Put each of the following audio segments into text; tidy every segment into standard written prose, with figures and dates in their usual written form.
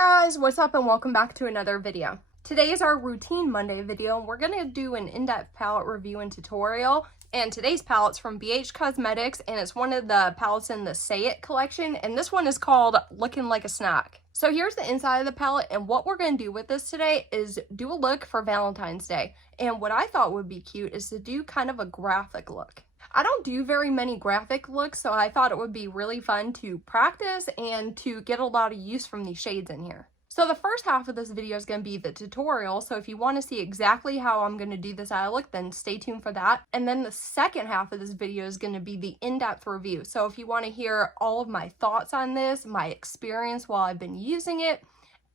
guys, what's up and welcome back to another video. Today is our routine Monday video and we're going to do an in-depth palette review and tutorial. And today's palette's from BH Cosmetics and it's one of the palettes in the Say It collection, and this one is called Looking Like a Snack. So here's the inside of the palette, and what we're going to do with this today is do a look for Valentine's Day. And what I thought would be cute is to do kind of a graphic look. I don't do very many graphic looks, so I thought it would be really fun to practice and to get a lot of use from these shades in here. So the first half of this video is going to be the tutorial, so if you want to see exactly how I'm going to do this eye look, then stay tuned for that. And then the second half of this video is going to be the in-depth review. So if you want to hear all of my thoughts on this, my experience while I've been using it,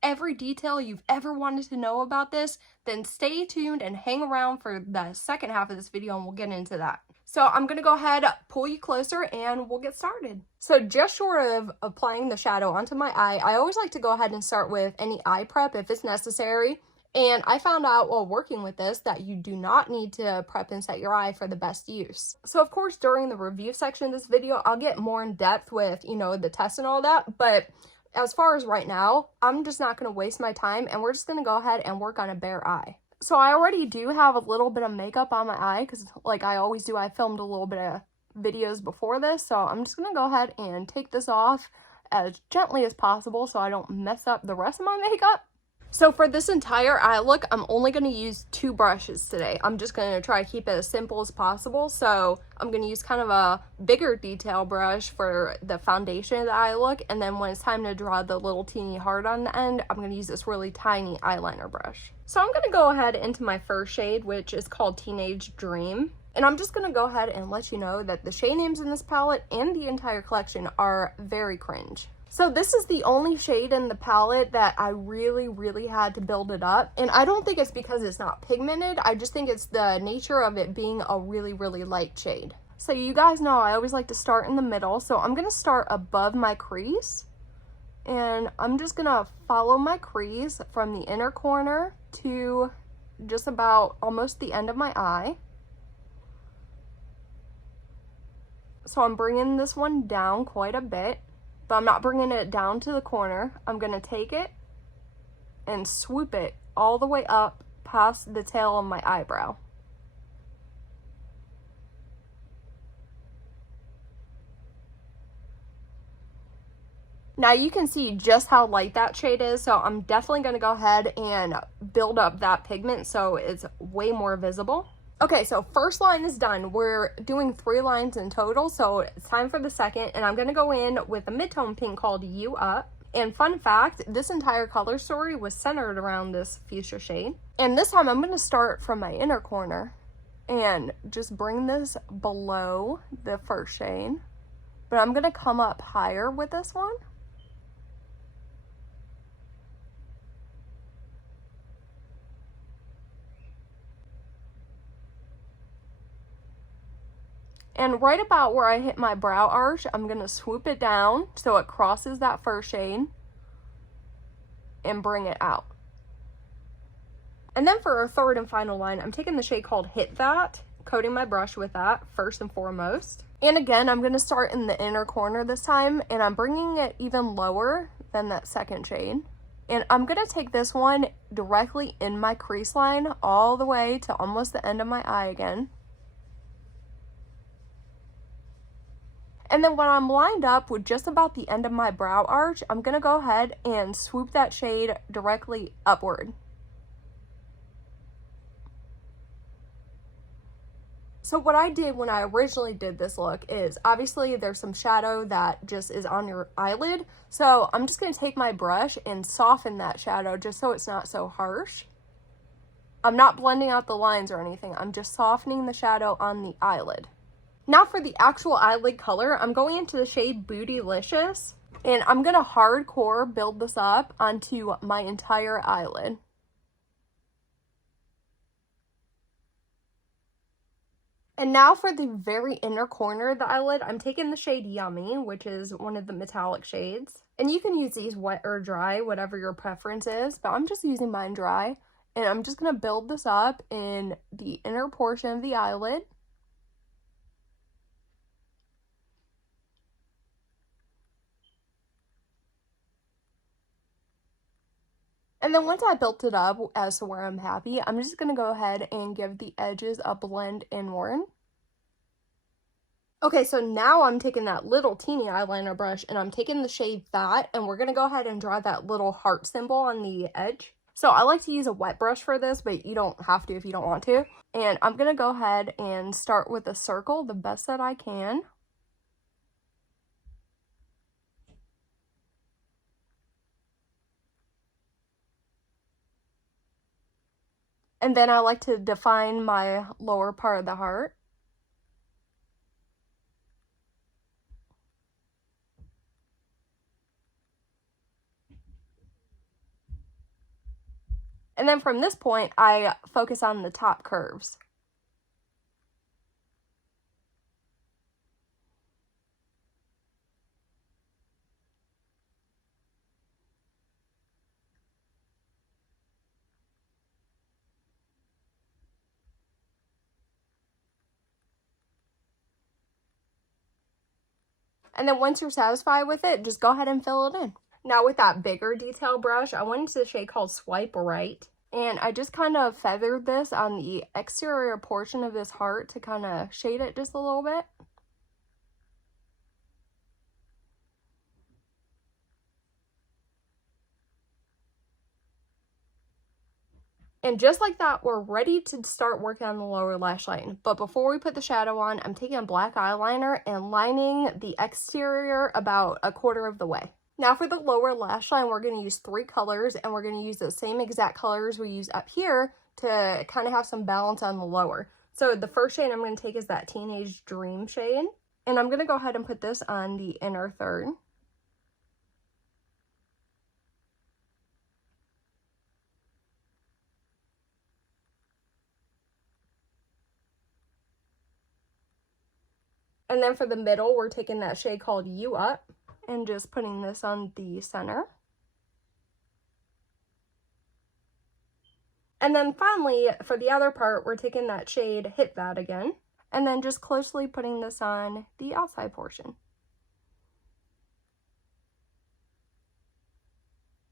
every detail you've ever wanted to know about this, then stay tuned and hang around for the second half of this video and we'll get into that. So I'm going to go ahead, pull you closer, and we'll get started. So just short of applying the shadow onto my eye, I always like to go ahead and start with any eye prep if it's necessary. And I found out while working with this that you do not need to prep and set your eye for the best use. So of course, during the review section of this video, I'll get more in depth with, the test and all that. But as far as right now, I'm just not going to waste my time and we're just going to go ahead and work on a bare eye. So I already do have a little bit of makeup on my eye because like I always do, I filmed a little bit of videos before this. So I'm just going to go ahead and take this off as gently as possible so I don't mess up the rest of my makeup. So for this entire eye look, I'm only going to use two brushes today. I'm just going to try to keep it as simple as possible. So I'm going to use kind of a bigger detail brush for the foundation of the eye look. And then when it's time to draw the little teeny heart on the end, I'm going to use this really tiny eyeliner brush. So I'm going to go ahead into my first shade, which is called Teenage Dream. And I'm just going to go ahead and let you know that the shade names in this palette and the entire collection are very cringe. So this is the only shade in the palette that I really had to build it up. And I don't think it's because it's not pigmented. I just think it's the nature of it being a really light shade. So you guys know I always like to start in the middle. So I'm going to start above my crease. And I'm just going to follow my crease from the inner corner to just about almost the end of my eye. So I'm bringing this one down quite a bit. But I'm not bringing it down to the corner. I'm going to take it and swoop it all the way up past the tail of my eyebrow. Now you can see just how light that shade is, so I'm definitely going to go ahead and build up that pigment so it's way more visible. Okay, so first line is done. We're doing 3 lines in total, so it's time for the second, and I'm going to go in with a mid-tone pink called You Up. And fun fact, this entire color story was centered around this fuchsia shade. And this time I'm going to start from my inner corner and just bring this below the first shade. But I'm going to come up higher with this one. And right about where I hit my brow arch, I'm going to swoop it down so it crosses that first shade and bring it out. And then for our third and final line, I'm taking the shade called Hit That, coating my brush with that first and foremost. And again, I'm going to start in the inner corner this time, and I'm bringing it even lower than that second shade. And I'm going to take this one directly in my crease line all the way to almost the end of my eye again. And then when I'm lined up with just about the end of my brow arch, I'm going to go ahead and swoop that shade directly upward. So what I did when I originally did this look is, obviously there's some shadow that just is on your eyelid. So I'm just going to take my brush and soften that shadow just so it's not so harsh. I'm not blending out the lines or anything. I'm just softening the shadow on the eyelid. Now for the actual eyelid color, I'm going into the shade Bootylicious, and I'm going to hardcore build this up onto my entire eyelid. And now for the very inner corner of the eyelid, I'm taking the shade Yummy, which is one of the metallic shades. And you can use these wet or dry, whatever your preference is, but I'm just using mine dry. And I'm just going to build this up in the inner portion of the eyelid. And then once I built it up as to where I'm happy, I'm just going to go ahead and give the edges a blend inward. Okay, so now I'm taking that little teeny eyeliner brush and I'm taking the shade Fat, and we're going to go ahead and draw that little heart symbol on the edge. So I like to use a wet brush for this, but you don't have to if you don't want to. And I'm going to go ahead and start with a circle the best that I can. And then I like to define my lower part of the heart. And then from this point, I focus on the top curves. And then once you're satisfied with it, just go ahead and fill it in. Now with that bigger detail brush, I went into the shade called Swipe Right. And I just kind of feathered this on the exterior portion of this heart to kind of shade it just a little bit. And just like that, we're ready to start working on the lower lash line. But before we put the shadow on, I'm taking a black eyeliner and lining the exterior about a quarter of the way. Now for the lower lash line, we're going to use 3 colors, and we're going to use the same exact colors we use up here to kind of have some balance on the lower. So the first shade I'm going to take is that Teenage Dream shade, and I'm going to go ahead and put this on the inner third. And then for the middle, we're taking that shade called You Up and just putting this on the center. And then finally, for the other part, we're taking that shade Hit That again, and then just closely putting this on the outside portion.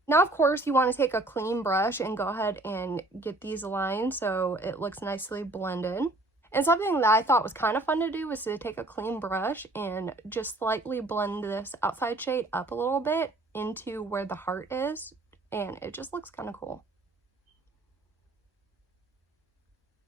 Now, of course, you want to take a clean brush and go ahead and get these lines so it looks nicely blended. And something that I thought was kind of fun to do was to take a clean brush and just slightly blend this outside shade up a little bit into where the heart is, and it just looks kind of cool.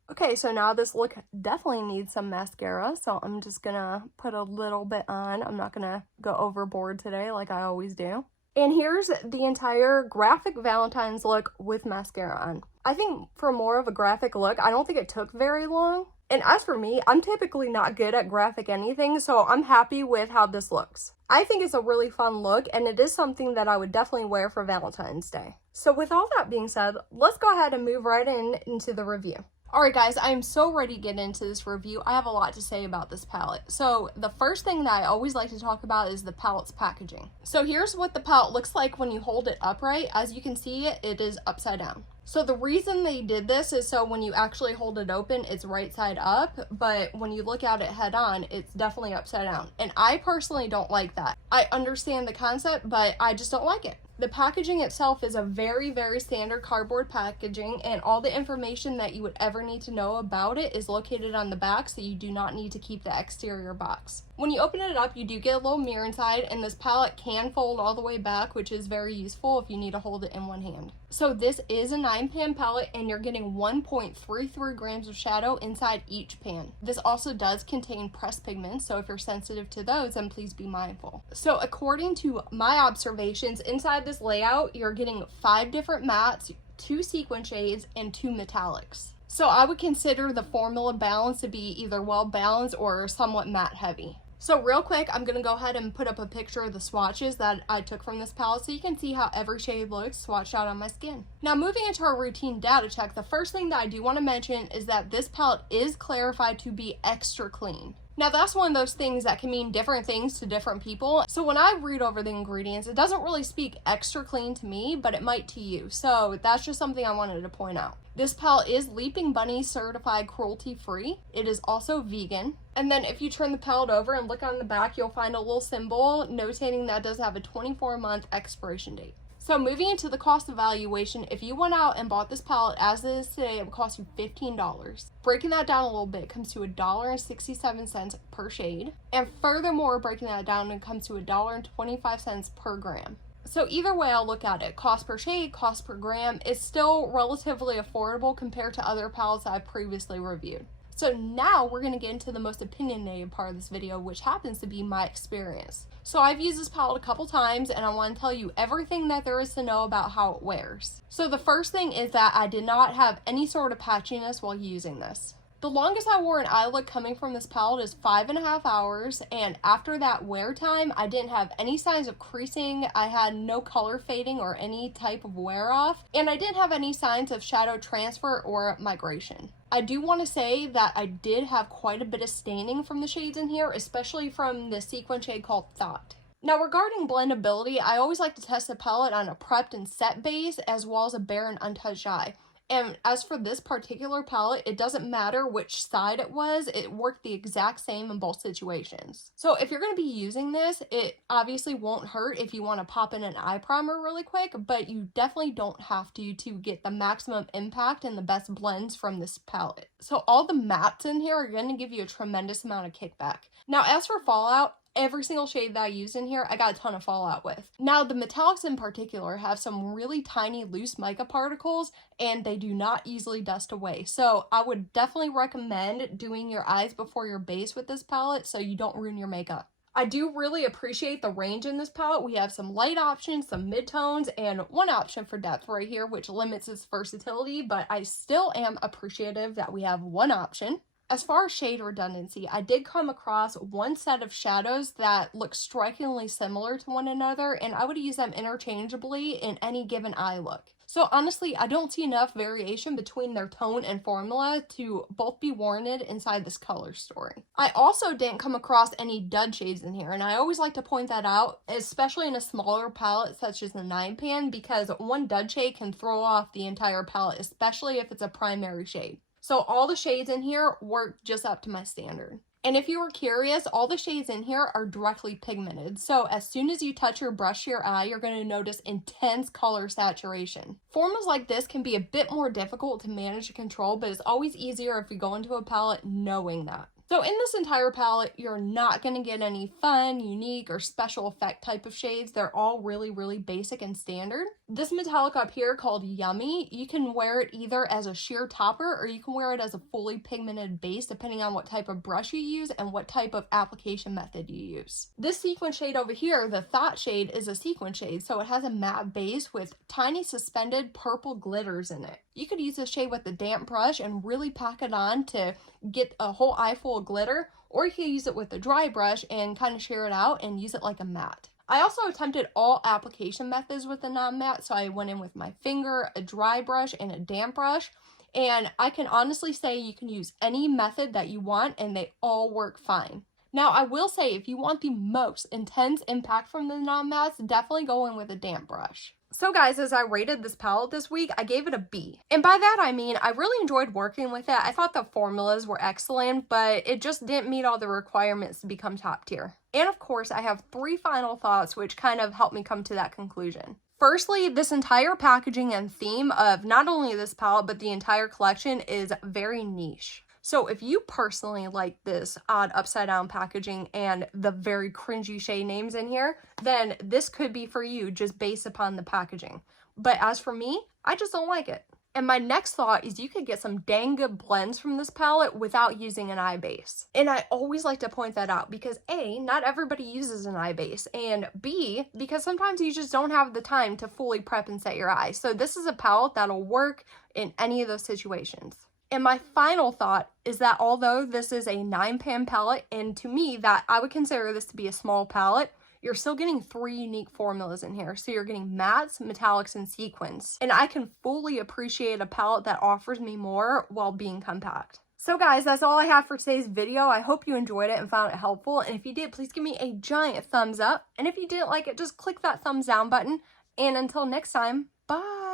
Okay, so now this look definitely needs some mascara, so I'm just gonna put a little bit on. I'm not gonna go overboard today like I always do. And here's the entire graphic Valentine's look with mascara on. I think for more of a graphic look, I don't think it took very long. And as for me, I'm typically not good at graphic anything, so I'm happy with how this looks. I think it's a really fun look, and it is something that I would definitely wear for Valentine's Day. So with all that being said, let's go ahead and move right into the review. Alright guys, I am so ready to get into this review. I have a lot to say about this palette. So the first thing that I always like to talk about is the palette's packaging. So here's what the palette looks like when you hold it upright. As you can see, it is upside down. So the reason they did this is so when you actually hold it open, it's right side up, but when you look at it head on, it's definitely upside down. And I personally don't like that. I understand the concept, but I just don't like it. The packaging itself is a very, very standard cardboard packaging, and all the information that you would ever need to know about it is located on the back, so you do not need to keep the exterior box. When you open it up, you do get a little mirror inside, and this palette can fold all the way back, which is very useful if you need to hold it in one hand. So this is a 9-pan palette, and you're getting 1.33 grams of shadow inside each pan. This also does contain pressed pigments, so if you're sensitive to those, then please be mindful. So according to my observations, inside this layout, you're getting 5 different mattes, 2 sequin shades, and 2 metallics. So I would consider the formula balance to be either well balanced or somewhat matte heavy. So real quick, I'm going to go ahead and put up a picture of the swatches that I took from this palette so you can see how every shade looks swatched out on my skin. Now moving into our routine data check, the first thing that I do want to mention is that this palette is clarified to be extra clean. Now that's one of those things that can mean different things to different people. So when I read over the ingredients, it doesn't really speak extra clean to me, but it might to you. So that's just something I wanted to point out. This palette is Leaping Bunny certified cruelty free. It is also vegan. And then if you turn the palette over and look on the back, you'll find a little symbol notating that it does have a 24-month expiration date. So moving into the cost evaluation, if you went out and bought this palette as it is today, it would cost you $15. Breaking that down a little bit, it comes to $1.67 per shade. And furthermore, breaking that down, it comes to $1.25 per gram. So either way I'll look at it, cost per shade, cost per gram, it's still relatively affordable compared to other palettes I've previously reviewed. So now we're going to get into the most opinionated part of this video, which happens to be my experience. So I've used this palette a couple times and I want to tell you everything that there is to know about how it wears. So the first thing is that I did not have any sort of patchiness while using this. The longest I wore an eye look coming from this palette is 5.5 hours, and after that wear time, I didn't have any signs of creasing, I had no color fading or any type of wear off, and I didn't have any signs of shadow transfer or migration. I do want to say that I did have quite a bit of staining from the shades in here, especially from the sequin shade called Thought. Now regarding blendability, I always like to test the palette on a prepped and set base as well as a bare and untouched eye. And as for this particular palette, it doesn't matter which side it was, it worked the exact same in both situations. So if you're going to be using this, it obviously won't hurt if you want to pop in an eye primer really quick, but you definitely don't have to get the maximum impact and the best blends from this palette. So all the mattes in here are going to give you a tremendous amount of kickback. Now as for fallout, every single shade that I used in here, I got a ton of fallout with. Now, the metallics in particular have some really tiny loose mica particles, and they do not easily dust away. So I would definitely recommend doing your eyes before your base with this palette so you don't ruin your makeup. I do really appreciate the range in this palette. We have some light options, some mid-tones, and one option for depth right here, which limits its versatility, but I still am appreciative that we have one option. As far as shade redundancy, I did come across one set of shadows that look strikingly similar to one another, and I would use them interchangeably in any given eye look. So honestly, I don't see enough variation between their tone and formula to both be warranted inside this color story. I also didn't come across any dud shades in here, and I always like to point that out, especially in a smaller palette such as the 9pan, because one dud shade can throw off the entire palette, especially if it's a primary shade. So all the shades in here work just up to my standard. And if you were curious, all the shades in here are directly pigmented. So as soon as you touch your brush to your eye, you're going to notice intense color saturation. Formulas like this can be a bit more difficult to manage and control, but it's always easier if you go into a palette knowing that. So in this entire palette, you're not going to get any fun, unique, or special effect type of shades. They're all really, really basic and standard. This metallic up here called Yummy, you can wear it either as a sheer topper or you can wear it as a fully pigmented base depending on what type of brush you use and what type of application method you use. This sequin shade over here, the Thought shade, is a sequin shade, so it has a matte base with tiny suspended purple glitters in it. You could use this shade with a damp brush and really pack it on to get a whole eye full of glitter, or you can use it with a dry brush and kind of sheer it out and use it like a matte. I also attempted all application methods with the non-matte, so I went in with my finger, a dry brush, and a damp brush, and I can honestly say you can use any method that you want and they all work fine. Now, I will say if you want the most intense impact from the non-mattes, definitely go in with a damp brush. So guys, as I rated this palette this week, I gave it a B. And by that I mean, I really enjoyed working with it. I thought the formulas were excellent, but it just didn't meet all the requirements to become top tier. And of course, I have 3 final thoughts which kind of helped me come to that conclusion. Firstly, this entire packaging and theme of not only this palette, but the entire collection is very niche. So if you personally like this odd upside down packaging and the very cringy shade names in here, then this could be for you just based upon the packaging. But as for me, I just don't like it. And my next thought is you could get some dang good blends from this palette without using an eye base. And I always like to point that out because A, not everybody uses an eye base, and B, because sometimes you just don't have the time to fully prep and set your eyes. So this is a palette that'll work in any of those situations. And my final thought is that although this is a 9pan palette, and to me that I would consider this to be a small palette, you're still getting 3 unique formulas in here. So you're getting mattes, metallics, and sequins. And I can fully appreciate a palette that offers me more while being compact. So guys, that's all I have for today's video. I hope you enjoyed it and found it helpful. And if you did, please give me a giant thumbs up. And if you didn't like it, just click that thumbs down button. And until next time, bye!